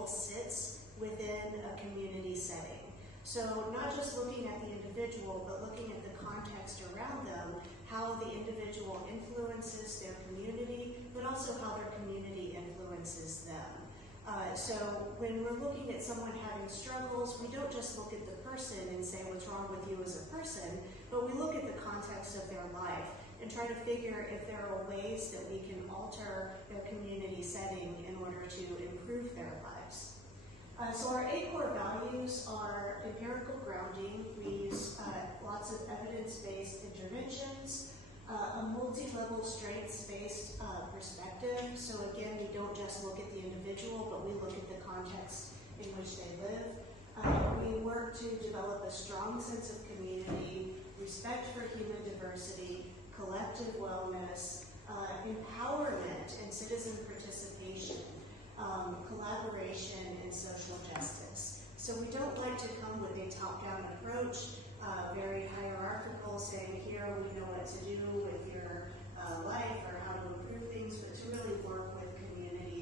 individual sits within a community setting. So not just looking at the individual, but looking at the context around them, how the individual influences their community, but also how their community influences them. So when we're looking at someone having struggles, we don't just look at the person and say what's wrong with you as a person, but we look at the context of their life and try to figure if there are ways that we can alter their community setting in order to improve their lives. So our 8 core values are empirical grounding. We use lots of evidence-based interventions, a multi-level strengths-based perspective. So again, we don't just look at the individual, but we look at the context in which they live. We work to develop a strong sense of community, respect for human diversity, collective wellness, empowerment and citizen participation, collaboration, and social justice. So we don't like to come with a top-down approach,